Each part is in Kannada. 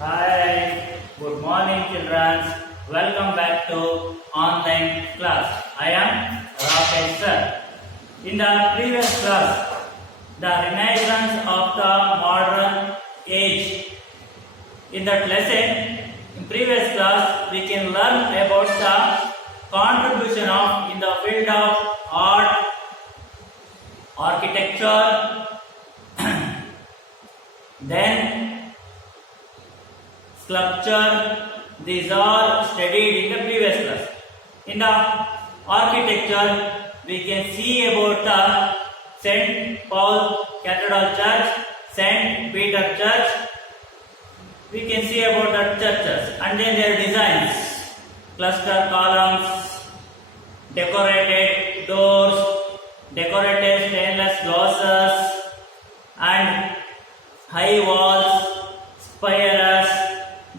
Hi, good morning children. Welcome back to online class. I am Rakesh sir. In the previous class, the renaissance of the modern age. In that lesson, in previous class, we can learn about the contribution of in the field of art, architecture, then sculpture. These are studied in the previous class. In the architecture, we can see about the St. Paul Cathedral Church, St. Peter Church. We can see about the churches and then their designs, cluster columns, decorated doors, decorated stainless glasses, and high walls, spires.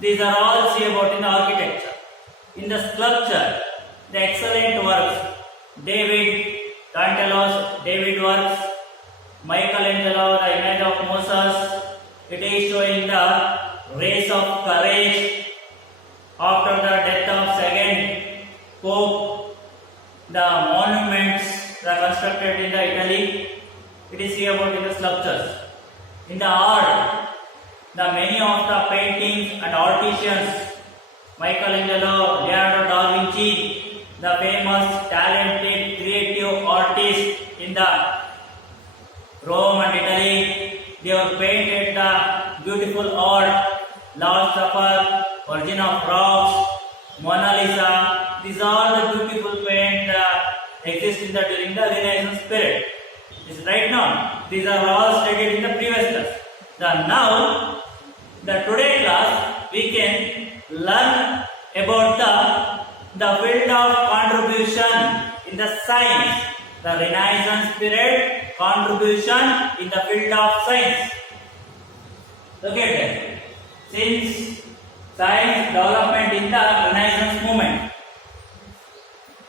These are all see about in the architecture. In the sculpture, the excellent works, Donatello's David works, Michelangelo, the image of Moses. It is showing the race of courage after the death of second Pope. The monuments that are constructed in the Italy. It is see about in the sculptures. In the art, the many of the paintings and artisans, Michelangelo, Leonardo da Vinci, the famous, talented, creative artists in the Rome and Italy, they have painted the beautiful art, Last Supper, Virgin of Rocks, Mona Lisa. These are the beautiful paints exist in the during the Renaissance period. Is right now. These are all studied in the previous class. Now, the today class we can learn about the field of contribution in the science. The Renaissance period contribution in the field of science. Look at that. Since science development in the Renaissance movement,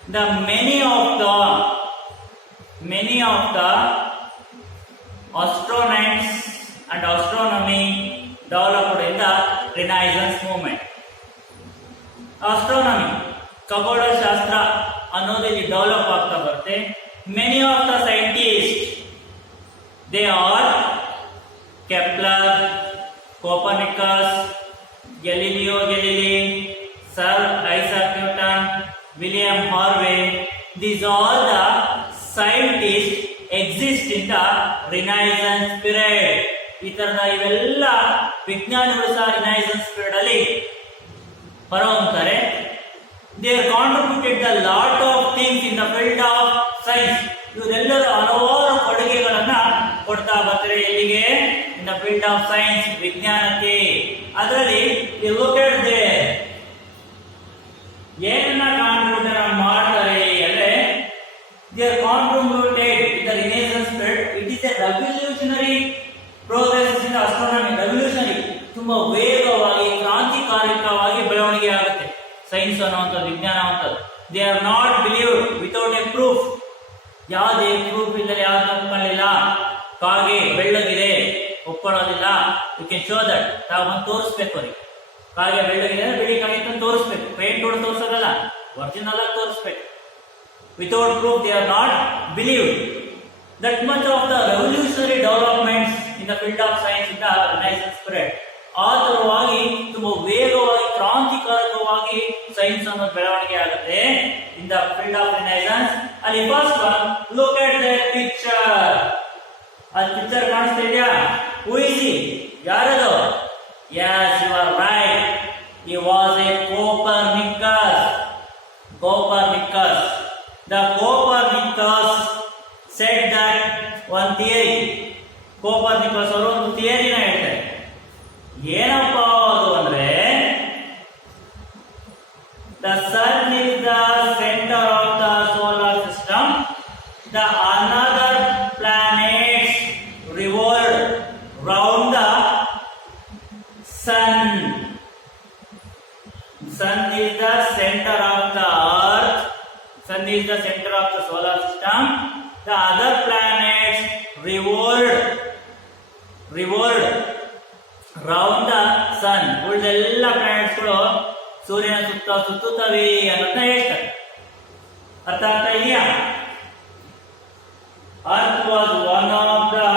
the many of the astronauts and astronomy developed in the Renaissance movement. Astronomy, ಖಗೋಳ ಶಾಸ್ತ್ರ ಅನ್ನೋದು ಇಲ್ಲಿ ಡೆವಲಪ್ ಆಗ್ತಾ ಬರುತ್ತೆ. Many of the scientists, they are Kepler, Copernicus, Galileo Galilei, Sir Isaac Newton, William Harvey. These are the scientists exist in the Renaissance period. ಈ ತರದ ಇವೆಲ್ಲ ವಿಜ್ಞಾನಿಗಳು ಸಹ ರಿನೈಸನ್ಸ್ ಪೀರಿಯಡ್ ಅಲ್ಲಿ ಹೊರಹೊಮ್ಮುತ್ತಾರೆ. They are contributed the lot of things in the field of science. ಇವರೆಲ್ಲರೂ ಹಲವಾರು ಕೊಡುಗೆಗಳನ್ನ ಕೊಡ್ತಾ ಬರ್ತಾರೆ ಎಲ್ಲಿಗೆ? In the field of science, ವಿಜ್ಞಾನಕ್ಕೆ. ಅದರಲ್ಲಿ ಏನನ್ನ ಕಾಂಟ್ರಿಬ್ಯೂಟ್ ಮಾಡ್ತಾರೆ ಅಂದ್ರೆ they are contributed in the renaissance period. It is a revolutionary progress in astronomy. Revolutionary, ತುಂಬಾ ವೇಗವಾಗಿ ಕ್ರಾಂತಿಕಾರಕವಾಗಿ ಬೆಳವಣಿಗೆ ಆಗುತ್ತೆ ಸೈನ್ಸ್ ಅನ್ನುವಂಥದ್ದು, ವಿಜ್ಞಾನ ಅನ್ನುವಂಥದ್ದು. They are not believed without a proof. ಯಾವುದೇ ಪ್ರೂಫ್ ಇಲ್ಲದೆ ಯಾವ್ದು ಒಪ್ಕೊಳ್ಳಿಲ್ಲ. ಕಾಗೆ ಬೆಳ್ಳಗಿದೆ ಒಪ್ಕೊಳ್ಳೋದಿಲ್ಲ. You can show that. ತಾವು ತೋರಿಸ್ಬೇಕು ಅವ್ರಿಗೆ. ಕಾಗೆ ಬೆಳ್ಳಗಿದೆ ಅಂದ್ರೆ ಬಿಳಿ ಕಾಗೆ ಅಂತ ತೋರಿಸ್ಬೇಕು. ಪೇಂಟ್ ಹೊಡೆದು ತೋರಿಸೋದಲ್ಲ, ಒರಿಜಿನಲ್ ಆಗಿ ತೋರಿಸ್ಬೇಕು. Without proof they are not believed. That much of the revolutionary developments in the field of science in the Renaissance period. ಆ ತರವಾಗಿ ತುಂಬಾ ವೇಗವಾಗಿ ಕ್ರಾಂತಿಕಾರಕವಾಗಿ ಸೈನ್ಸ್ ಅನ್ನೋದು ಬೆಳವಣಿಗೆ ಆಗುತ್ತೆ in the field of renaissance. ಅಲ್ಲಿ first one, look at that picture. ಅಲ್ಲಿ ಪಿಕ್ಚರ್ ಕಾಣಿಸ್ತಾ ಇದೆಯಾ? Who is he? ಯಾರದು? Yes, you are right. He was a Copernicus. The Copernicus said that one theory. Copernicus ಅವರು ಒಂದು ಥಿಯರಿನ ಹೇಳ್ತಾರೆ. ಏನಪ್ಪ ಅದು ಅಂದ್ರೆ the sun is the centre of the solar system. The another planets revolve round the sun. Sun is the center of the earth. Sun is the center of the solar system. The other planets revolved round the sun. ಉಳಿದೆಲ್ಲ ಪ್ಲಾನೆಟ್ಸ್ಗಳು ಸೂರ್ಯನ ಸುತ್ತ ಸುತ್ತುತ್ತವೆ ಅನ್ನೋದನ್ನ ಹೇಳ್ತಾರೆ. ಅರ್ಥ ಆಗ್ತಾ ಇದೆಯಾ? Earth was one of the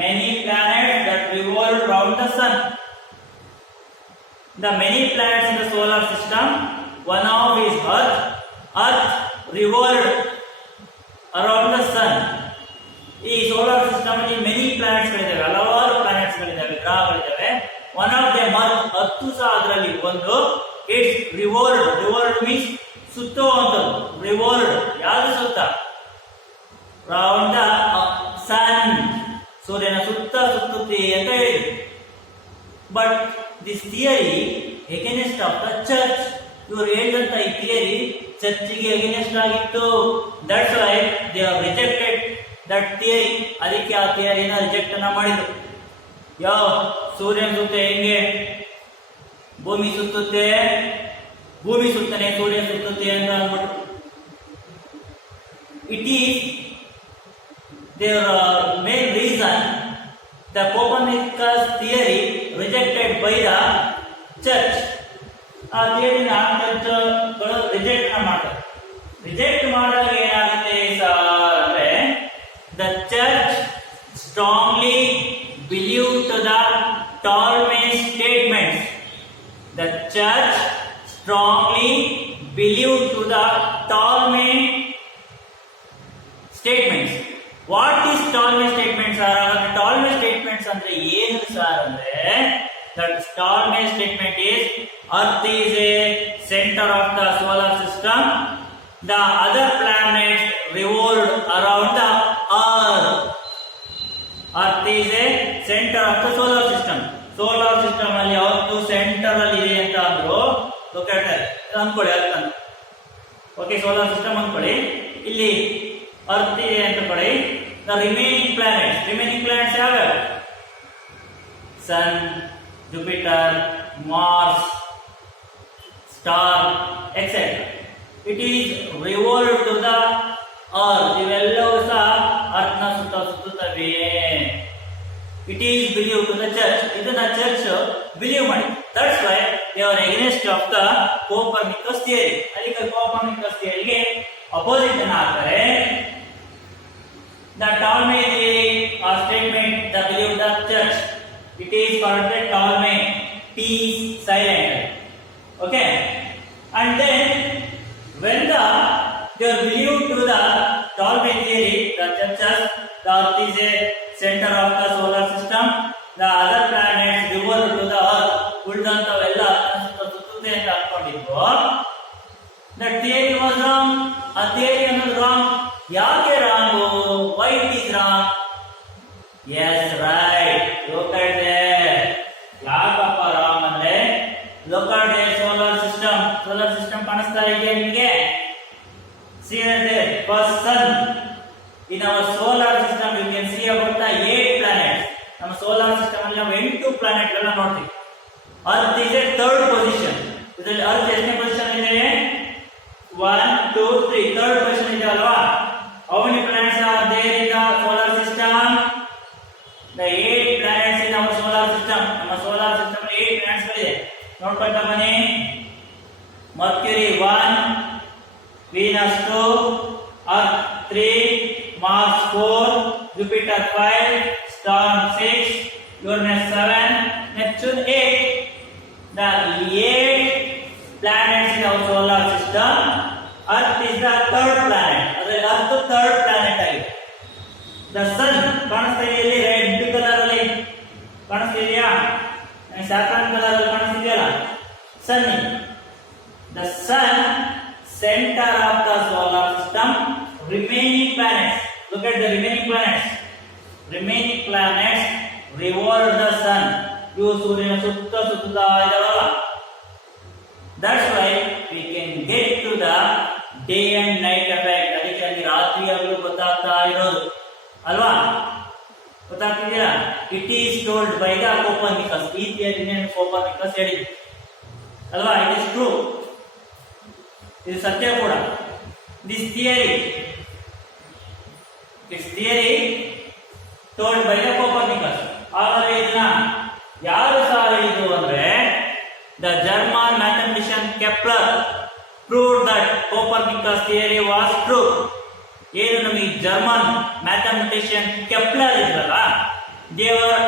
many planets that revolved around the sun. The many planets in the solar system, one of is Earth. Earth revolved around the sun. ಈ ಸೋಲಾರ್ ಸಿಸ್ಟಮ್ ಅಲ್ಲಿ ಮೆನಿ ಪ್ಲಾನೆಟ್ಸ್ ಗಳಿದ್ದಾವೆ, ಹಲವಾರು ಪ್ಲಾನೆಟ್ಸ್ ಗಳಿದ್ದಾವೆ, ಗ್ರಹಗಳಿದ್ದಾವೆ. ಒನ್ ಆಫ್ ದ ಹತ್ತು ಸಹ ಅದರಲ್ಲಿ ಒಂದು. ಇಟ್ಸ್ ರಿವೋಲ್ಡ್. ರಿವೋಲ್ಡ್ ಮೀನ್ಸ್ ಸುತ್ತುವಂಥದ್ದು. ರಿವೋಲ್ಡ್ ಯಾವುದು ಸುತ್ತ? ರೌಂಡ್ ದ ಸನ್. ಸೂರ್ಯನ ಸುತ್ತ ಸುತ್ತುತ್ತೆ ಅಂತ ಹೇಳಿದ್ರು. But this theory against of the church. ಇವರು ಹೇಳಿದಂತ ಈ ಥಿಯರಿ ಚರ್ಚಿಗೆ ಎಗೇನೆಸ್ಟ್ ಆಗಿತ್ತು. That's why they R rejected that theory. ಅದಕ್ಕೆ ಆ ಥಿಯರಿನ ರಿಜೆಕ್ಟ್ ಅನ್ನ ಮಾಡಿದ್ರು. ಯಾವ ಸೂರ್ಯನ ಸುತ್ತ ಹೆಂಗೆ ಭೂಮಿ ಸುತ್ತುತ್ತೆ, ಭೂಮಿ ಸುತ್ತನೆ ಸೂರ್ಯ ಸುತ್ತುತ್ತೆ ಅಂತ ಅಂದ್ಬಿಟ್ಟು. It is their main reason. The Copernicus theory rejected by the church. ಆ ಥಿಯರಿನ ಚರ್ಚ್ಗಳು ರಿಜೆಕ್ಟ್ ಮಾಡ್ತಾರೆ. ರಿಜೆಕ್ಟ್ ಮಾಡಿದಾಗ ಏನಾಗುತ್ತೆ ಅಂದ್ರೆ the church strongly believed to the Ptolemaic statements. The church strongly believed to the Ptolemaic statements. What is Ptolemaic statements are? Ptolemaic statements ಅಂದ್ರೆ ಏನು ಸರ್ ಅಂದ್ರೆ, that Ptolemaic statement is Earth is a center of the solar system. The other planets revolve around the Earth. Earth is a center of the solar system. Solar system ಅಲ್ಲಿ ಯಾವುದು ಸೆಂಟರ್ ಅಲ್ಲಿ ಇದೆ ಅಂತ ಅಂದ್ರು. ಅನ್ಕೊಳ್ಳಿ ಅರ್ಥ. ಓಕೆ, ಸೋಲಾರ್ ಸಿಸ್ಟಮ್ ಅನ್ಕೊಳ್ಳಿ. ಇಲ್ಲಿ ಅರ್ತ್ ಇದೆ ಅಂತ ಕೊಡಿ. ದ ರಿಮೈನಿಂಗ್ ಪ್ಲಾನೆಟ್ಸ್ ಯಾವ್ಯಾವ? Sun, Jupiter, Mars, star etcetera. It is revolve to the earth. ಇವೆಲ್ಲವೂ ಸಹ ಅರ್ತ್ ನ ಸುತ್ತ ಸುತ್ತುತ್ತವೆ. It is believe to the church. ಇದನ್ನ ಚರ್ಚ್ ಬಿಲೀವ್ ಮಾಡಿ. That's why they are against of the Copernicus theory. ಅದಕ್ಕೆ ಕೋಪರ್ನಿಕಸ್ ಥಿಯರಿಗೆ ಅಪೋಸಿಟ್ ಅನ್ನ ಹಾಕ್ತಾರೆ. The Ptolemaic theory or statement the belief of the church. It is called the Ptolemaic. T is silent. Okay. And then when they are believed to the Ptolemaic theory, the churches, the Earth is a center of the solar system. The other planets revolve to the Earth. ಉಳಿದಂತವೆಲ್ಲ ಸುತ್ತುತ್ತೆ ಅಂತ ಅನ್ಕೊಂಡಿದ್ರು. The theory was wrong. ಆ theory ಅನ್ನೋದು wrong. ಯಾಕೆ wrong? Why it is wrong? Yes right. Look at there. ಯಾಕಪ್ಪ ರಾಂಗ್ ಅಂದ್ರೆ, look at there solar system. Solar system ಕಾಣಿಸ್ತಾ ಇದೆಯಾ ನಿಮಗೆ? See there first sun. In our solar system you can see about the 8 planets. ನಮ್ಮ ಸೋಲಾರ್ ಸಿಸ್ಟಮ್ ಅಲ್ಲಿ ನಾವು 8 ಪ್ಲಾನೆಟ್ ಗಳನ್ನ ನೋಡ್ತೀವಿ. Earth is a third position. ಇದರಲ್ಲಿ ಅರ್ತ್ ಎಷ್ಟನೇ ಪೊಸಿಷನ್ ಇದೆ? 1 2 3 ಥರ್ಡ್ ಪೊಸಿಷನ್ ಇದೆ ಅಲ್ವಾ? How many planets are there in the solar system? The 8 planets in our solar system. ನಮ್ಮ solar system ಅಲ್ಲಿ 8 planets ಗಳಿದೆ. ನೋಡ್ಕೊಂತ ಬನ್ನಿ. Mercury 1, Venus 2, Earth 3, Mars 4, Jupiter 5, Saturn 6, Uranus 7, Neptune 8. The 8 planets in our solar system. Earth is the third planet. Earth third planet ಆಗಿದೆ. The sun ಕಾಣಿಸ್ತಾ ಇದೆಯಲ್ಲಿ ರೆಡ್ ಕಲರ್ ಅಲ್ಲಿ ಕಾಣಿಸ್ತಾ ಇದೆಯಾ? ಸಾಟರ್ನ್ ಕಲರ್ ಅಲ್ಲಿ ಕಾಣಿಸ್ತಿದೆಯಲ್ಲ, ಸನ್. The sun center of the solar system. Remaining planets, look at the remaining planets. Remaining planets revolve the sun. ಇವು ಸೂರ್ಯನ ಸುತ್ತ ಸುತ್ತುತ್ತಾ ಇದಾವಲ್ಲ. That's why we can get to the day and night effect. ಅದಕ್ಕೆ ಅಲ್ಲಿ ರಾತ್ರಿ ಹಗಲು ಗೊತ್ತಾಗ್ತಾ ಇರೋದು ಅಲ್ವಾ? ಗೊತ್ತಾಗ್ತಿದೆಯಾ? It is told by the Copernicus. ಈ ಥಿಯರಿನೇ ಕೋಪರ್ನಿಕಸ್ ಹೇಳಿದ್ರು ಅಲ್ವಾ? It is true. ಇದು ಸತ್ಯ ಕೂಡ. This theory, it's theory told by the Copernicus. ಆದರೆ ಇದನ್ನ ಯಾರು ಸಹ ಹೇಳಿದ್ರು ಅಂದ್ರೆ The German mathematician Kepler proved that Copernicus theory was true. ಏನು ನಮಗೆ ಜರ್ಮನ್ ಮ್ಯಾಥಮೆಟಿಷಿಯನ್ ಕೆಪ್ಲರ್ ಇದ್ರಲ್ಲ, ದೇವರ್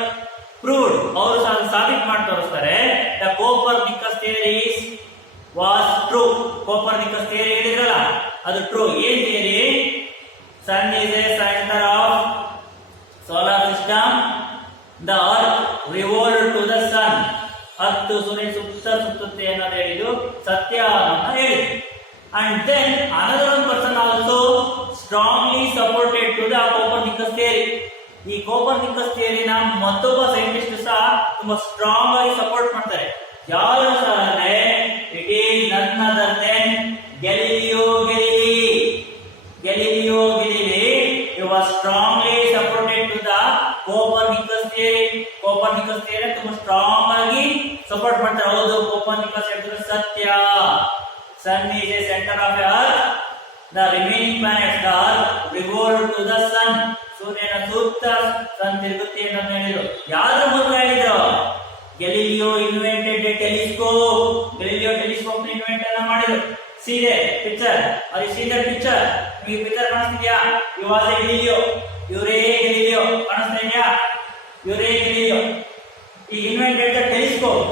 ಪ್ರೂವ್ಡ್, ಅವರು ಸಾಬೀತು ಮಾಡಿ ತೋರಿಸ್ತಾರೆ the Copernicus theory was true. Copernicus theory ಹೇಳಿದ್ರಲ್ಲ ಅದು ಟ್ರೂ. ಏನ್ theory? Sun is a centre of solar system, the earth revolve to the sun. Earth ಸೂರ್ಯ ಸುತ್ತುತ್ತೆ ಅನ್ನೋದು ಹೇಳಿದ್ದು ಸತ್ಯ ಅಂತ ಹೇಳಿದ್ರು. And then another one person also strongly supported to the Copernicus theory. ಈ ಕೋಪರ್ನಿಕಸ್ ಥಿಯರಿನ ಮತ್ತೊಬ್ಬ ಸೈಂಟಿಸ್ಟ್ ಸಹ ತುಂಬಾ ಸ್ಟ್ರಾಂಗ್ ಆಗಿ ಸಪೋರ್ಟ್ ಮಾಡ್ತಾರೆ. ಯಾರು ಸಹ ಅಂದ್ರೆ it is none other than Galileo Galilei. Galileo Galilei he was strongly supported to the Copernicus theory. Copernicus theory ತುಂಬಾ ಸ್ಟ್ರಾಂಗ್ ಆಗಿ ಸಪೋರ್ಟ್ ಮಾಡ್ತಾರೆ. ಹೌದು, ಕೋಪರ್ನಿಕಸ್ ಹೇಳಿದ್ರೆ ಸತ್ಯ. Sun is a center of the earth. The remaining planets are revolve to the sun. ಸೂರ್ಯನ ಸುತ್ತ ಸನ್ ತಿರುಗುತ್ತೆ ಅಂತ ಹೇಳಿದ್ರು. ಯಾರು ಮೊದಲು ಹೇಳಿದ್ರು? Galileo invented a telescope. Galileo telescope invent ಅನ್ನ ಮಾಡಿದ್ರು. See the picture. Are you see the picture? ನಿಮಗೆ picture ಕಾಣಿಸ್ತಿದ್ಯಾ? You was a Galileo. You're a Galileo. ಕಾಣಿಸ್ತಾ ಇದೆಯಾ? You're a Galileo. He invented the telescope.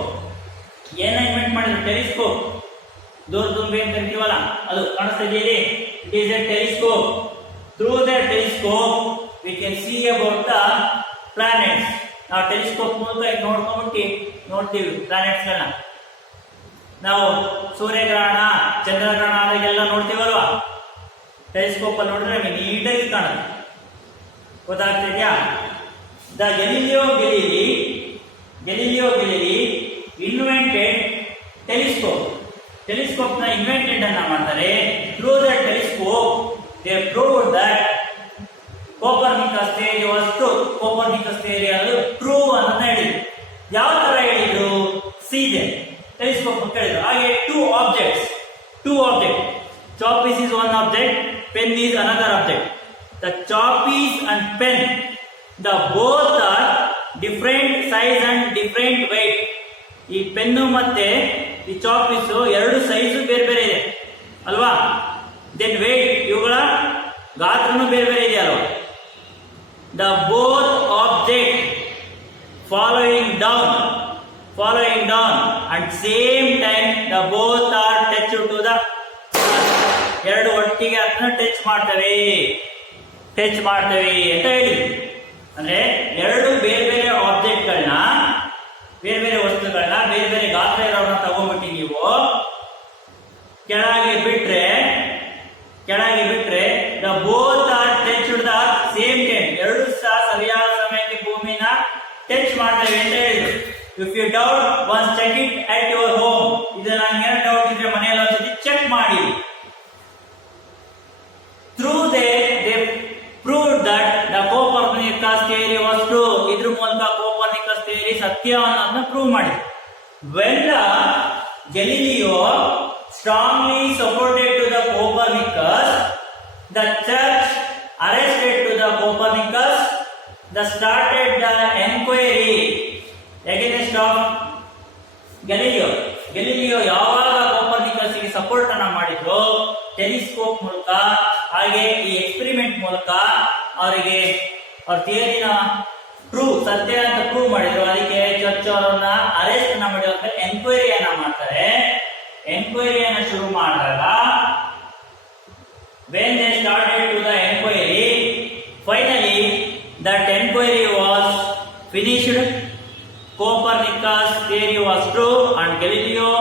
ಏನ ಇನ್ವೆಂಟ್ ಮಾಡಿದ್ರು? ಟೆಲಿಸ್ಕೋಪ್. ದೂರದುಂಬಿ ಅಂತ ಅಂತೀವಲ್ಲ ಅದು ಕಾಣಿಸ್ತಾ ಇದೆಯಾ? It is A telescope. Through the telescope we can see about the planets. ನಾವು ಟೆಲಿಸ್ಕೋಪ್ ಮೂಲಕ ನೋಡ್ತೀವಿ ಪ್ಲಾನೆಟ್ಸ್ ಗಳನ್ನ. ನಾವು ಸೂರ್ಯಗ್ರಹಣ, ಚಂದ್ರಗ್ರಹಣ ಆದಾಗೆಲ್ಲ ನೋಡ್ತೀವಲ್ವಾ, ಟೆಲಿಸ್ಕೋಪ್ ಅಲ್ಲಿ ನೋಡಿದ್ರೆ ನಮಗೆ ನೀಟಾಗಿ ಕಾಣುತ್ತೆ. ಗೊತ್ತಾಗ್ತಾ ಇದೆಯಾ? The Galileo Galilei invented telescope. Telescope ನ ಇನ್ವೆಂಟೆಡ್ ಅನ್ನ ಮಾಡ್ತಾರೆ. Through the telescope they proved that Copernicus theory was true. Copernicus theory ಅದು ಟ್ರೂ ಅಂತ ಹೇಳಿದ್ರು. ಯಾವ ತರ ಹೇಳಿದ್ರು? ಸೀದೆ ಟೆಲಿಸ್ಕೋಪ್ ಅಂತ ಹೇಳಿದ್ರು. ಹಾಗೆ two object. Chalk is one object, pen is another object. The chalk and pen, the both are different size and different weight. ಈ ಪೆನ್ನು ಮತ್ತೆ ಈ ಚಾಕ್ ಪೀಸ್ ಎರಡು ಸೈಜ್ ಬೇರೆ ಬೇರೆ ಇದೆ ಅಲ್ವಾ? ದೆನ್ ವೇಟ್, ಇವುಗಳ ಗಾತ್ರನು ಬೇರೆ ಬೇರೆ ಇದೆ ಅಲ್ವಾ? The both object following down and same time the both are touch to the ಎರಡು ಒಟ್ಟಿಗೆ ಅದನ್ನ ಟಚ್ ಮಾಡ್ತವೆ ಅಂತ ಹೇಳಿ. ಅಂದ್ರೆ ಎರಡು ಬೇರೆ ಬೇರೆ ಆಬ್ಜೆಕ್ಟ್ಗಳನ್ನ, ಬೇರೆ ಬೇರೆ ವಸ್ತುಗಳನ್ನ, ಬೇರೆ ಬೇರೆ ಗಾತ್ರ ಇರೋನ್ನ ತಗೊಂಡ್ಬಿಟ್ಟು ನೀವು ಕೆಳಗೆ ಬಿಟ್ರೆ the both are touch the same time, ಎರಡು ಸಹ ಸರಿಯಾದ ಸಮಯಕ್ಕೆ ಭೂಮಿನ ಟಚ್ ಮಾಡ್ತೇವೆ ಅಂತ ಹೇಳಿದ್ರು. If you doubt once check it at your home. ಇದು ನನಗೆ ಏನು ಡೌಟ್ ಇದ್ರೆ ಮನೆಯಲ್ಲಿ ಒಂದ್ಸತಿ ಚೆಕ್ ಮಾಡಿ. Through they proved that the Copernicus theory was true. ಇದ್ರ ಮೂಲಕ ಕೋಪರ್ನಿಕಸ್ ಥಿಯರಿ ಸತ್ಯ ಅನ್ನೋದನ್ನ ಪ್ರೂವ್ ಮಾಡಿ. When the Galileo strongly supported to the Copernicus, the church arrested to the Copernicus, the started the enquiry against of Galileo ಯಾವಾಗ ಕೋಪರ್ನಿಕಸ್ ಗೆ ಸಪೋರ್ಟ್ ಅನ್ನ ಮಾಡಿದ್ರು, ಟೆಲಿಸ್ಕೋಪ್ ಮೂಲಕ ಹಾಗೆ ಈ ಎಕ್ಸ್ಪೆರಿಮೆಂಟ್ ಮೂಲಕ ಅವರಿಗೆ ಅವ್ರ ಥಿಯರಿನ ಸತ್ಯ ಅಂತ ಪ್ರೂವ್ ಮಾಡಿದ್ರು. ಅದಕ್ಕೆ ಚರ್ಚ್ ಅವರನ್ನ ಅರೆಸ್ಟ್ ಅನ್ನ ಮಾಡಿದ್ರೆ ಎನ್ಕ್ವೈರಿಯನ್ನ ಮಾಡ್ತಾರೆ. ಎನ್ಕ್ವೈರಿಯನ್ನ ಶುರು ಮಾಡಿದಾಗ when they started to the enquiry, finally that enquiry was finished. Copernicus theory was true and Galileo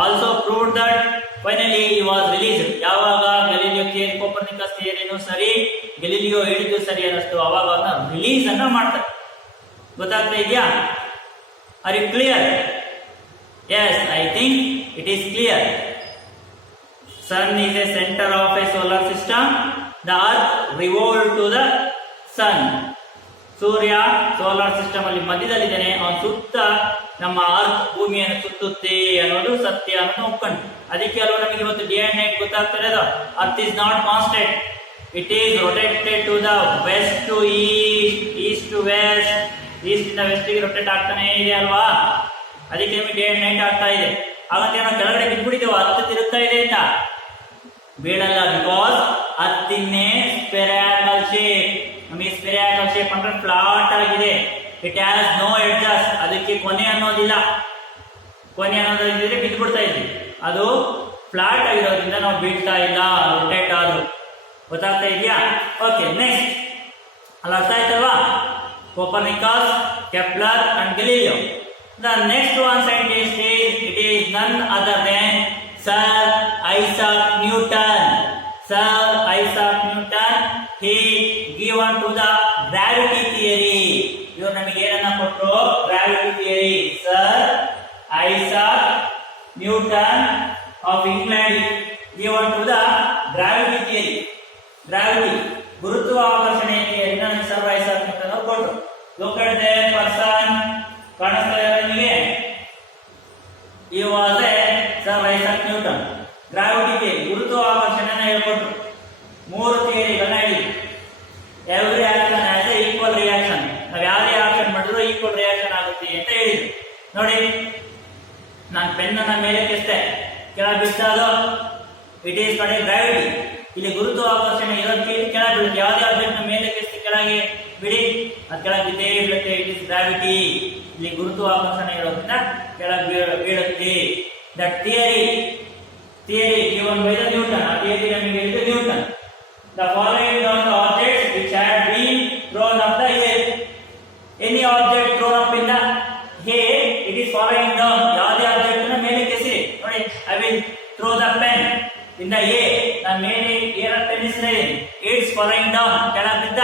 also proved that. Finally he was released. ಯಾವಾಗ ಗ್ಯಾಲಿಲಿಯೋ ಥಿಯರಿ, ಕೋಪರ್ನಿಕಸ್ ಥಿಯರಿನೂ ಸರಿ, ಗ್ಯಾಲಿಲಿಯೋ ಹೇಳಿದ್ದು ಸರಿ ಅನ್ನಿಸ್ತು, ಅವಾಗ ಅವನ್ನ ರಿಲೀಸ್ ಅನ್ನ ಮಾಡ್ತಾರೆ. ಗೊತ್ತಾಗ್ತಾ ಇದೆಯಾ? Are you clear? Yes, I think it is clear. Sun is a center of a solar system. The earth revolves to the sun. Surya solar system ಅಲ್ಲಿ ಮಧ್ಯದಲ್ಲಿದ್ದಾನೆ, ಅವನ ಸುತ್ತ ನಮ್ಮ ಅರ್ತ್ ಭೂಮಿಯನ್ನು ಸುತ್ತುತ್ತೆ ಅನ್ನೋದು ಸತ್ಯ ಅನ್ನೋದು ಒಪ್ಕೊಂಡು. ಅದಕ್ಕೆ ಅಲ್ವಾ ನಮಗೆ ಇವತ್ತು ಡೇ ಅಂಡ್ ನೈಟ್ ಗೊತ್ತಾಗ್ತಾ ಇರೋದು. Earth is not constant, it is rotated to the west to east, east to west, east ಇಂದ ವೆಸ್ಟ್ ಗೆ ರೊಟೇಟ್ ಆಗ್ತಾನೆ ಇದೆ ಅಲ್ವಾ? ಅದಕ್ಕೆ ನಿಮಗೆ ಡೇ ಅಂಡ್ ನೈಟ್ ಆಗ್ತಾ ಇದೆ. ಹಾಗಂತ ನಾವು ಕೆಳಗಡೆ ಬಿಟ್ಬಿಟ್ಟಿದ್ದೇವೆ ಹತ್ತು ತಿರುಗ್ತಾ ಇದೆ ಅಂತ, ಬೀಳಲ್ಲ. Because ಹತ್ತಿನ್ನೇ spherical shape. ನಮಗೆ ಸ್ಪೆರಾಕಲ್ ಶೇಪ್ ಅಂದ್ರೆ ಫ್ಲಾಟ್ ಆಗಿದೆ. It has no edges. ಅದಕ್ಕೆ ಕೊನೆ ಅನ್ನೋದಿಲ್ಲ. ಕೊನೆ ಅನ್ನೋದಿದ್ರೆ ಬಿದ್ದು ಬಿಡ್ತಾ ಇದ್ವಿ. ಅದು ಫ್ಲಾಟ್ ಆಗಿರೋದ್ರಿಂದ ನಾವು ಬೀಳ್ತಾ ಇಲ್ಲ, ರೊಟೇಟ್ ಆದ್ರು. ಗೊತ್ತಾಗ್ತಾ ಇದೆಯಾ? ಓಕೆ, ನೆಕ್ಸ್ಟ್ ಅಲ್ಲಿ ಅರ್ಥ ಆಯ್ತಲ್ವಾ? Copernicus, Kepler and Galileo. The next one scientist is, it is none other than Sir Isaac Newton. Sir Isaac Newton, he given to the gravity theory. ಇವರು ನಮಗೆ ಏನನ್ನ ಕೊಟ್ಟರು? Gravity theory. Sir Isaac Newton of England given to the gravity theory. Gravity, ಗುರುತ್ವಾಕರ್ಷಣೆ ಥಿಯರಿನ ಸರ್ ಐಸಾಕ್ ನ್ಯೂಟನ್ ಅವರು ಕೊಟ್ಟರು. Look at the person, ಕಾಣಿಸ್ತಾ ಇದೆ ನಿಮಗೆ? He was a Sir Isaac Newton. Gravity theory, ಗುರುತ್ವಾಕರ್ಷಣೆನ ಹೇಳ್ಕೊಟ್ರು. ಮೂರು ಥಿಯರಿಗಳನ್ನ ಹೇಳಿ. Every action has A equal reaction. ನಾವು ಯಾವುದೇ ಆಕ್ಷನ್ ಮಾಡಿದ್ರು ಈಕ್ವಲ್ ರಿಯಾಕ್ಷನ್ ಆಗುತ್ತೆ ಅಂತ ಹೇಳಿದ್ರು. ನೋಡಿ, ನಾನು ಪೆನ್ನ ಮೇಲೆ ಕೆಸ್ತೆ, ಕೆಳಗೆ ಬಿದ್ದಾದ ಇಟ್ ಈಸ್ ಕಡೆ ಗ್ರಾವಿಟಿ. ಇಲ್ಲಿ ಗುರುತ್ವಾಕರ್ಷಣೆ ಇರೋದಕ್ಕೆ ಕೆಳಗೆ ಬೀಳುತ್ತೆ. ಯಾವುದೇ ಆಬ್ಜೆಕ್ಟ್ ಮೇಲೆ ಕೆಸ್ತಿ ಕೆಳಗೆ ಬಿಡಿ, ಅದು ಕೆಳಗೆ ಬಿದ್ದೇ ಬೀಳುತ್ತೆ. It is gravity. ಇಲ್ಲಿ ಗುರುತ್ವಾಕರ್ಷಣೆ ಇರೋದ್ರಿಂದ ಕೆಳಗೆ ಬೀಳುತ್ತೆ. That theory given by the Newton. ಆ ಥಿಯರಿ ನಮಗೆ ಹೇಳಿದ್ದು Newton. The following are the objects which had been thrown up the air. Any object thrown up in the air, it is falling down. ಯಾವುದೇ ಆಬ್ಜೆಕ್ಟ್ ನ ಮೇಲೆ ಕೆಸಿರಿ. ನೋಡಿ, I will throw the pen in the air. ನಾನು ಮೇಲೆ ಏರ್ ಪೆನ್ ಇಸಿರೇನೆ, it's falling down. ಕೆಳಗೆ ಬಿದ್ದ.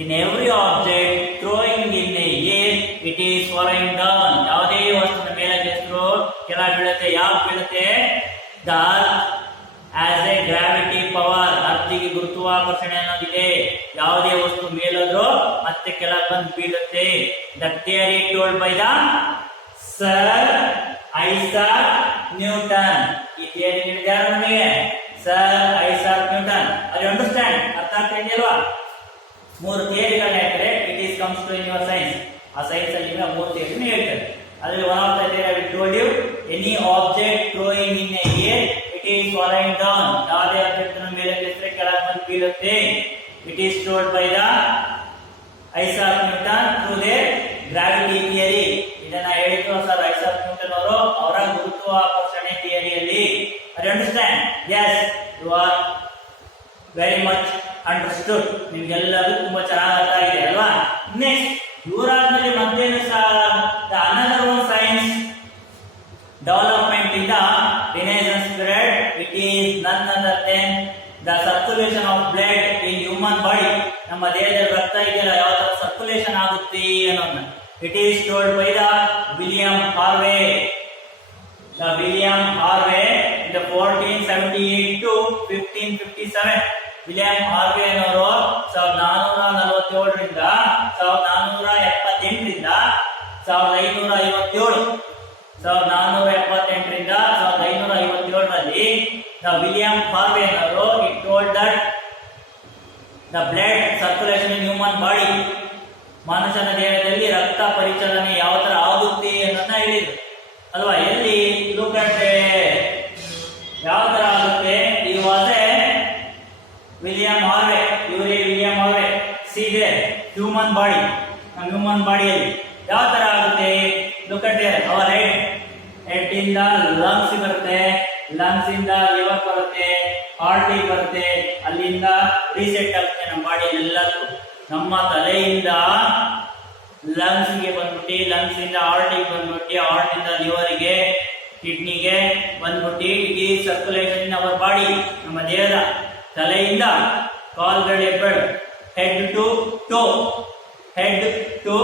In every object throwing in the air, it is falling down. ಯಾವುದೇ ವಸ್ತುನ ಮೇಲೆ ಕೆಸರು ಕೆಳಗೆ ಬೀಳುತ್ತೆ. ಯಾಕೆ ಬೀಳುತ್ತೆ? The earth has a gravity power. ಅರ್ಥಿಗೆ ಗುರುತ್ವಾಕರ್ಷಣೆ ಅನ್ನೋದಿದೆ. ಯಾವುದೇ ವಸ್ತು ಮೇಲಾದ್ರೂ ಮತ್ತೆ ಕೆಳಗೆ ಬಂದು ಬೀಳುತ್ತೆ. The theory told by the Sir Isaac Newton. ಈ ಥಿಯರಿ ಹೇಳಿದ್ದಾರೆ ನಮಗೆ ಸರ್ ಐಸಾಕ್ ನ್ಯೂಟನ್. ಅದು ಅಂಡರ್ಸ್ಟ್ಯಾಂಡ್? ಅರ್ಥ ಆಗ್ತಾ ಇದೆಯಲ್ವಾ? ಮೂರು ಥಿಯರಿಗಳನ್ನ ಹೇಳ್ತಾರೆ. It is comes to in your science. ಆ ಸೈನ್ಸ್ ಅಲ್ಲಿ ಮೂರು ಥಿಯರಿನ ಹೇಳ್ತಾರೆ. ಅದರಲ್ಲಿ one of the theory I will told you, any object throwing in a air, it is following down. ಯಾವುದೇ ಆಬ್ಜೆಕ್ಟ್ ನ ಮೇಲೆ ಕೆಸರೆ ಕೆಳಗೆ ಬಂದು ಬೀಳುತ್ತೆ. It is told by the Isaac Newton through their gravity theory. ಇದನ್ನ ಹೇಳಿದ್ರು ಸರ್ ಐಸಾಕ್ ನ್ಯೂಟನ್ ಅವರು ಅವರ ಗುರುತ್ವಾಕರ್ಷಣೆ ಥಿಯರಿಯಲ್ಲಿ. I understand? Yes, you are very much understood. ನಿಮ್ಗೆಲ್ಲರೂ ತುಂಬಾ ಚೆನ್ನಾಗಿ ಅರ್ಥ ಆಗಿದೆ ಅಲ್ವಾ? ನೆಕ್ಸ್ಟ್ ಇವರಾದ್ಮೇಲೆ ಮತ್ತೇನು ಸಹ another one science development in the renaissance period. It is none other than the circulation of blood in human body. ನಮ್ಮ ದೇಹದಲ್ಲಿ ರಕ್ತ ಇದೆಯಲ್ಲ, ಯಾವ ತರ ಸರ್ಕ್ಯುಲೇಷನ್ ಆಗುತ್ತೆ ಅನ್ನೋದನ್ನ it is told by the William Harvey. The William Harvey in the 1478 to 1557. William Harvey ಅವರು 1447ರಿಂದ 1478ರಿಂದ 1557, 1478ರಿಂದ 1557ರಲ್ಲಿ the William Harvey ಅವರು he told that the blood circulation in human body, ಮನುಷ್ಯನ ದೇಹದಲ್ಲಿ ರಕ್ತ ಪರಿಚಲನೆ ಯಾವ ತರ ಆಗುತ್ತೆ ಅನ್ನೋದನ್ನ ಹೇಳಿದ್ರು ಅಲ್ವಾ? ಎಲ್ಲಿ ಲುಕ್ ಅಟ್ ಯಾವ ತರ ಆಗುತ್ತೆ? ಈ ವಾಸ್ ವಿಲಿಯಂ ಹಾರ್ವೆ. ಇವರೇ ವಿಲಿಯಂ ಹಾರ್ವೆ. ಸೀದೆ ಹ್ಯೂಮನ್ ಬಾಡಿ, ನಮ್ಮ ಹ್ಯೂಮನ್ ಬಾಡಿಯಲ್ಲಿ ಯಾವ ತರ ಆಗುತ್ತೆ? ಲುಕ್ ಅಟ್ ಅವರ್ ಹೆಡ್ ಇಂದ ಲಂಗ್ಸ್ ಬರುತ್ತೆ, ಲಂಗ್ಸ್ ಇಂದ ಲಿವರ್ ಬರುತ್ತೆ, ಹಾರ್ಟ್ ಬರುತ್ತೆ, ಅಲ್ಲಿಂದ ರೀಸೆಟ್ ಆಗುತ್ತೆ ನಮ್ಮ ಬಾಡಿಯಲ್ಲಿ ಎಲ್ಲದಕ್ಕೂ. ನಮ್ಮ ತಲೆಯಿಂದ ಲಂಗ್ಸ್ ಗೆ ಬಂದ್ಬಿಟ್ಟು, ಲಂಗ್ಸ್ ಇಂದ ಹಾರ್ಟ್ ಗೆ ಬಂದ್ಬಿಟ್ಟು, ಹಾರ್ಟ್ ಇಂದ ಲಿವರ್ಗೆ, ಕಿಡ್ನಿಗೆ ಬಂದ್ಬಿಟ್ಟು ಇಡೀ ಸರ್ಕ್ಯುಲೇಷನ್ ಇನ್ ಅವರ್ ಬಾಡಿ. ನಮ್ಮ ದೇಹದ ತಲೆಯಿಂದ ಕಾಲ್ಗಡೆ head to toe, head to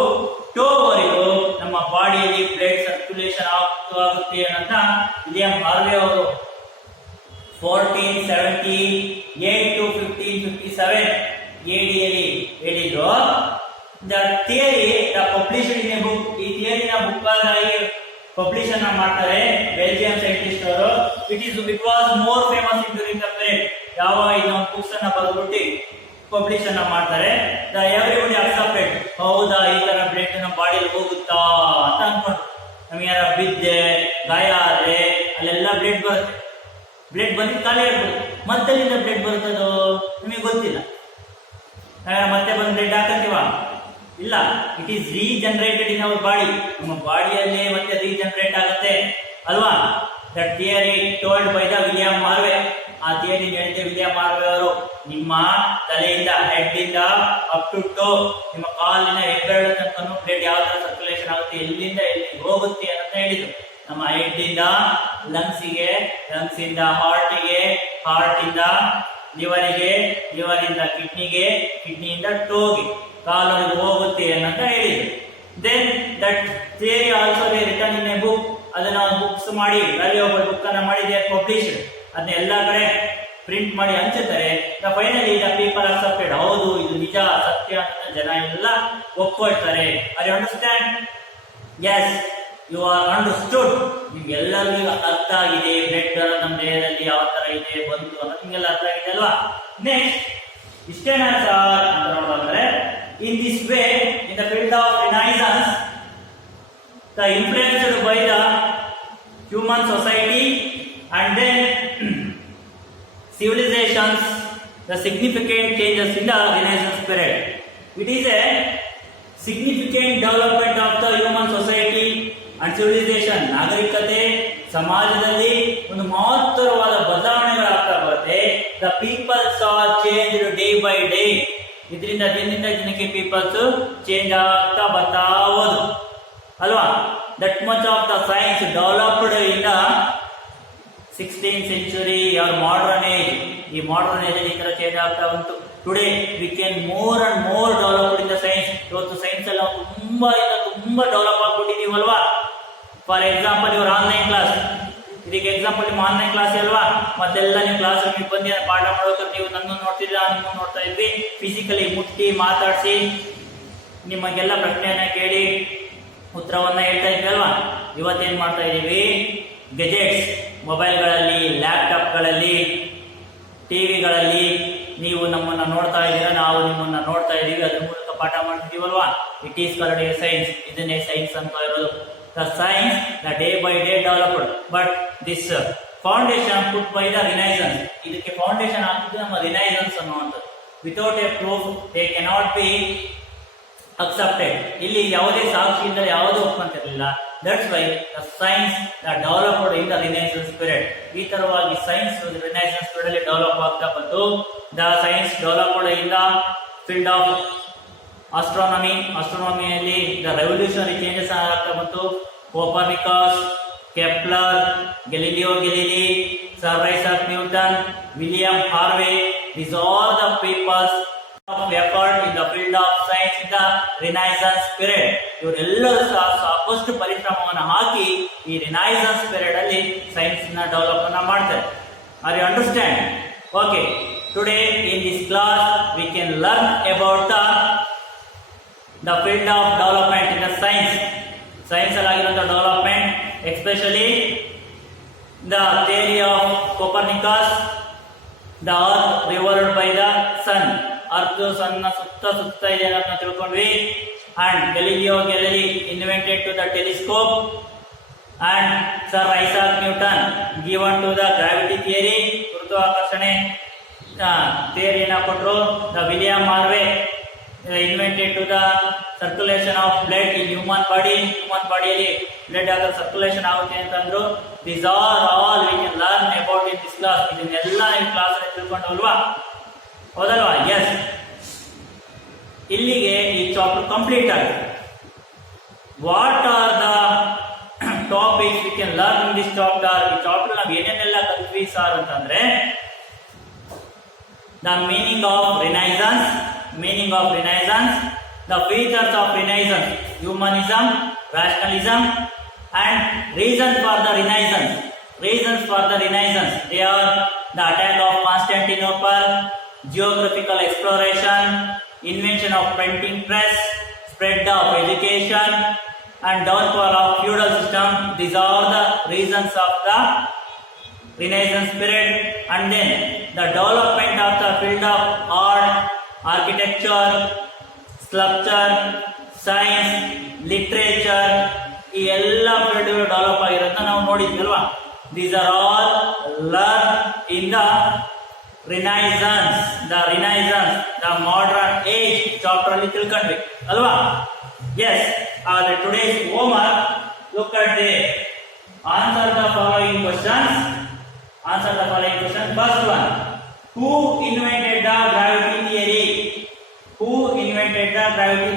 toe ವರೆಗೂ ನಮ್ಮ ಬಾಡಿಯಲ್ಲಿ ಬ್ಲಡ್ ಸರ್ಕ್ಯುಲೇಷನ್ ಆಗುತ್ತೆ ಅಂತ ವಿಲಿಯಂ ಹಾರ್ವೆ ಅವರು 1478 to 1557 AD ಹೇಳಿದ್ರು. The theory published in a book. ಈ ಥಿಯರಿನ ಬುಕ್ ಆಗಿ ಪಬ್ಲಿಷ್ ಅನ್ನ ಮಾಡ್ತಾರೆ ಬೆಲ್ಜಿಯಂ ಸೈಂಟಿಸ್ಟ್ ಅವರು. It was more famous in during the period. ಯಾವ ಇನ್ನೊಂದು ಬುಕ್ಸ್ ಅನ್ನ ಬರೆದ್ಬಿಟ್ಟು ಪಬ್ಲಿಷ್ ಅನ್ನ ಮಾಡ್ತಾರೆ. Everybody accepted. ಹೌದಾ, ಈ ತರ ಬ್ಲಡ್ ನಮ್ಮ ಬಾಡಿಯಲ್ಲಿ ಹೋಗುತ್ತಾ ಅಂತ ಅನ್ಕೊಂಡು ನಮಗೆ ಯಾರ ಬಿದ್ದೆ ಗಾಯ ಆದ್ರೆ ಅಲ್ಲೆಲ್ಲ ಬ್ಲಡ್ ಬರುತ್ತೆ. ಬ್ಲಡ್ ಬಂದಿದ್ದು ಖಾಲಿ ಆಗ್ಬೋದು. ಮತ್ತೆಲ್ಲಿಂದ ಬ್ಲಡ್ ಬರುತ್ತದೋ ನಿಮಗೆ ಗೊತ್ತಿಲ್ಲ. ಮತ್ತೆ ಬಂದು ಬ್ಲಡ್ ಹಾಕತ್ತೀವ? ಇಲ್ಲ. It is regenerated in our body. ನಮ್ಮ ಬಾಡಿಯಲ್ಲೇ ಮತ್ತೆ ರೀಜನರೇಟ್ ಆಗುತ್ತೆ ಅಲ್ವಾ? That theory told by the William Harvey. ಆ ಥಿಯರಿ ಹೇಳಿದೆ ವಿಲಿಯಂ ಹಾರ್ವೆ ಅವರು. ನಿಮ್ಮ ತಲೆಯಿಂದ ಹೆಡ್ ಇಂದ ಅಪ್ ಟು ಟೋ, ನಿಮ್ಮ ಕಾಲಿನ ಹೆಬ್ಬೆರಳು ತನಕ ಬ್ಲಡ್ ಯಾವ ತರ ಸರ್ಕ್ಯುಲೇಷನ್ ಆಗುತ್ತೆ, ಎಲ್ಲಿಂದ ಎಲ್ಲಿ ಹೋಗುತ್ತೆ ಅಂತ ಹೇಳಿದ್ರು. ನಮ್ಮ ಹೆಡ್ ಇಂದ ಲಂಗ್ಸಿಗೆ, ಲಂಗ್ಸ್ ಇಂದ ಹಾರ್ಟಿಗೆ, ಹಾರ್ಟ್ ಇಂದ ಲಿವರಿಗೆ, ಲಿವರ್ ಇಂದ ಕಿಡ್ನಿಗೆ, ಕಿಡ್ನಿಯಿಂದ ಟೋಗೆ, ಕಾಲೊಳಗೆ ಹೋಗುತ್ತೆ ಅಂತ ಹೇಳಿದ್ರು. Then that theory also they written in a book. ಅದನ್ನ ಬುಕ್ಸ್ ಮಾಡಿ ವ್ಯಾಲ್ಯೂಯಬಲ್ ಬುಕ್ ಅನ್ನ ಮಾಡಿ ದೇ ಪಬ್ಲಿಷ್ಡ್. ಅದನ್ನ ಎಲ್ಲ ಕಡೆ ಪ್ರಿಂಟ್ ಮಾಡಿ ಹಂಚುತ್ತಾರೆ. Finally the people accepted. ಹೌದು, ಇದು ನಿಜ, ಸತ್ಯ ಅಂತ ಜನ ಎಲ್ಲ ಒಪ್ಕೊಳ್ತಾರೆ. I understand. Yes, you are understood. ನಿಮ್ಗೆಲ್ಲರಿಗೂ ಅರ್ಥ ಆಗಿದೆ ಬ್ಲಡ್ ನಮ್ಮ ದೇಹದಲ್ಲಿ ಯಾವ ತರ ಇದೆ ಬಂತು ಅನ್ನೋದು ನಿಮ್ಗೆಲ್ಲ ಅರ್ಥ ಆಗಿದೆ ಅಲ್ವಾ? ನೆಕ್ಸ್ಟ್ ಇಷ್ಟೇನಾ ಸರ್ ಅಂತ ನೋಡೋದಾದ್ರೆ, in this way in the field of Renaissance the influenced by the human society and then civilizations, the significant changes in the Renaissance period. It is a significant development of the human society and civilization. ನಾಗರಿಕತೆ ಸಮಾಜದಲ್ಲಿ ಒಂದು ಮಹತ್ತರವಾದ ಬದಲಾವಣೆಗಳಾಗ್ತಾ ಬರುತ್ತೆ. The peoples are changed day by day. ಇದರಿಂದ ದಿನದಿಂದ ದಿನಕ್ಕೆ ಪೀಪಲ್ಸ್ ಚೇಂಜ್ ಆಗ್ತಾ ಬರ್ತಾ ಹೋದು ಅಲ್ವಾ? That much of the science developed in the 16th century or modern age. ಈ modern age ಅಲ್ಲಿ ಈ ತರ ಚೇಂಜ್ ಆಗ್ತಾ ಬಂತು. Today we can more and more developed in the science. ಇವತ್ತು ಸೈನ್ಸ್ ಎಲ್ಲ ತುಂಬಾ ಡೆವಲಪ್ ಆಗ್ಬಿಟ್ಟಿದೀವಿ ಅಲ್ವಾ? ಫಾರ್ ಎಕ್ಸಾಂಪಲ್ ಇವ್ರ ಆನ್ಲೈನ್ ಕ್ಲಾಸ್, ಇದಕ್ಕೆ ಎಕ್ಸಾಂಪಲ್ ನಿಮ್ಮ ಆನ್ಲೈನ್ ಕ್ಲಾಸ್ ಅಲ್ವಾ? ಮತ್ತೆಲ್ಲ ನೀವು ಕ್ಲಾಸ್ ರೂಮಿಗೆ ಬಂದು ಪಾಠ ಮಾಡೋಕೆ ನೀವು ನನ್ನನ್ನು ನೋಡ್ತಿದ್ರ, ನಿಮ್ಮನ್ನು ನೋಡ್ತಾ ಇದ್ವಿ. ಫಿಸಿಕಲಿ ಮುಟ್ಟಿ ಮಾತಾಡಿಸಿ ನಿಮಗೆಲ್ಲ ಪ್ರಶ್ನೆಯನ್ನ ಕೇಳಿ ಉತ್ತರವನ್ನ ಹೇಳ್ತಾ ಇದ್ವಿ ಅಲ್ವಾ? ಇವತ್ತೇನ್ ಮಾಡ್ತಾ ಇದೀವಿ? ಗೆಜೆಟ್ಸ್, ಮೊಬೈಲ್ಗಳಲ್ಲಿ, ಲ್ಯಾಪ್ಟಾಪ್ಗಳಲ್ಲಿ, ಟಿವಿಗಳಲ್ಲಿ ನೀವು ನಮ್ಮನ್ನ ನೋಡ್ತಾ ಇದ್ದೀರಾ, ನಾವು ನಿಮ್ಮನ್ನ ನೋಡ್ತಾ ಇದೀವಿ. ಅದ್ರ ಮೂಲಕ ಪಾಠ ಮಾಡ್ತಿದೀವಲ್ವಾ? It is called a science. ಇದನ್ನೇ ಸೈನ್ಸ್ ಅಂತ ಇರೋದು. The science the day by day developed, but this foundation put by the renaissance. ಇದಕ್ಕೆ ಫೌಂಡೇಶನ್ ಹಾಕಿದ್ದು ನಮ್ಮ ರಿನೈಸನ್ಸ್ ಅನ್ನುವಂಥದ್ದು. Without a proof they cannot be accepted. ಇಲ್ಲಿ ಯಾವುದೇ ಸಾಕ್ಷಿಯಿಂದ ಯಾವುದೂ ಒಪ್ಕೊಂತಿರಲಿಲ್ಲ. That's why the science the developed in the renaissance period. ಈ ತರವಾಗಿ ಸೈನ್ಸ್ ರಿನೈಸನ್ಸ್ ಪೀರಿಯಡ್ ಅಲ್ಲಿ ಡೆವಲಪ್ ಆಗ್ತಾ ಬಂತು. The science developed in the field of astronomy. ಆಸ್ಟ್ರಾನಮಿಯಲ್ಲಿ ದ ರೆವಲ್ಯೂಷನರಿ ಚೇಂಜಸ್ ಆಗ್ತಾ ಬಂತು. Copernicus, Kepler, Galileo Galilei, sir Isaac Newton, William Harvey, these are the peoples of effort in the field of science in the Renaissance period. ಇವರೆಲ್ಲರೂ ಸಾಕಷ್ಟು ಪರಿಶ್ರಮವನ್ನು ಹಾಕಿ ಈ ರಿನೈಸನ್ಸ್ ಪೀರಿಯಡ್ ಅಲ್ಲಿ ಸೈನ್ಸ್ ನ ಡೆವಲಪ್ ಅನ್ನ ಮಾಡ್ತಾರೆ. Are you understand? Okay, today in this class we can learn about the field of development in the science. Science ಅಲ್ಲಿ ಆಗಿರುವಂತಹ development, especially the theory of Copernicus, the earth revolved by the sun. ಅರ್ಥ ಸನ್ನ ಸುತ್ತ ಇದೆ ಅಂತ ತಿಳ್ಕೊಂಡ್ವಿ. And Galileo Galilei invented to the telescope. And sir Isaac Newton given to the gravity theory, ಗುರುತ್ವಾಕರ್ಷಣೆ ಥಿಯರಿಯನ್ನ ಕೊಟ್ಟರು. The William Harvey invented to the circulation of blood in human body. Human ಬಾಡಿಯಲ್ಲಿ ಬ್ಲಡ್ ಆಗ ಸರ್ಕ್ಯುಲೇಷನ್ ಆಗುತ್ತೆ ಅಂತಂದ್ರು. This are all we can learn about in this class. ಇದನ್ನೆಲ್ಲ ಈ ಕ್ಲಾಸ್ ಅಲ್ಲಿ ತಿಳ್ಕೊಂಡಲ್ವಾ? ಹೌದಲ್ವಾ? ಎಸ್. ಇಲ್ಲಿಗೆ ಈ ಚಾಪ್ಟರ್ ಕಂಪ್ಲೀಟ್ ಆಗಿದೆ. What are the topics we can learn in this chapter? ಈ ಚಾಪ್ಟರ್ ನಾವು ಏನೇನೆಲ್ಲ ಕಲ್ತ್ವಿ ಸಾರ್ ಅಂತಂದ್ರೆ, the meaning of renaissance, meaning of Renaissance, the features of Renaissance, humanism, rationalism, and reasons for the Renaissance. Reasons for the Renaissance, they are the attack of Constantinople, geographical exploration, invention of printing press, spread of education, and downfall of feudal system. These are the reasons of the Renaissance period. And then the development of the field of art, architecture, sculpture, science, literature, ಈ ಎಲ್ಲ ಫೀಲ್ಡ್ ಡೆವಲಪ್ ಆಗಿರೋದನ್ನ ನಾವು ನೋಡಿದ್ವಿ ಅಲ್ವಾ. These are all learn in the Renaissance, the modern age chapter ಅಲ್ಲಿ ತಿಳ್ಕೊಂಡ್ವಿ ಅಲ್ವಾ. ಎಸ್, ಆದ್ರೆ today's homework, look at the answer the following questions. First one, who invented the gravity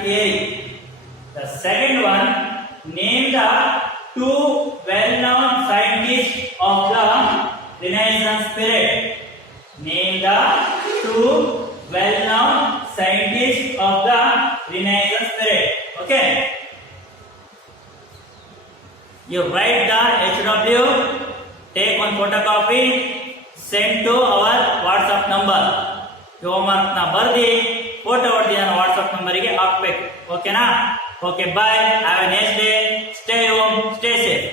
theory? The second one, name the two well-known scientists of the Renaissance period. Okay, you write the HW, take one photocopy, send to our WhatsApp number. Homework ನ ಬರ್ದಿ ಫೋಟೋ ಹೊಡೆದಿ ನನ್ನ ವಾಟ್ಸ್ಆಪ್ ನಂಬರಿಗೆ ಹಾಕ್ಬೇಕು. ಓಕೆನಾ? Okay, bye. Have a nice day. Stay home, stay safe.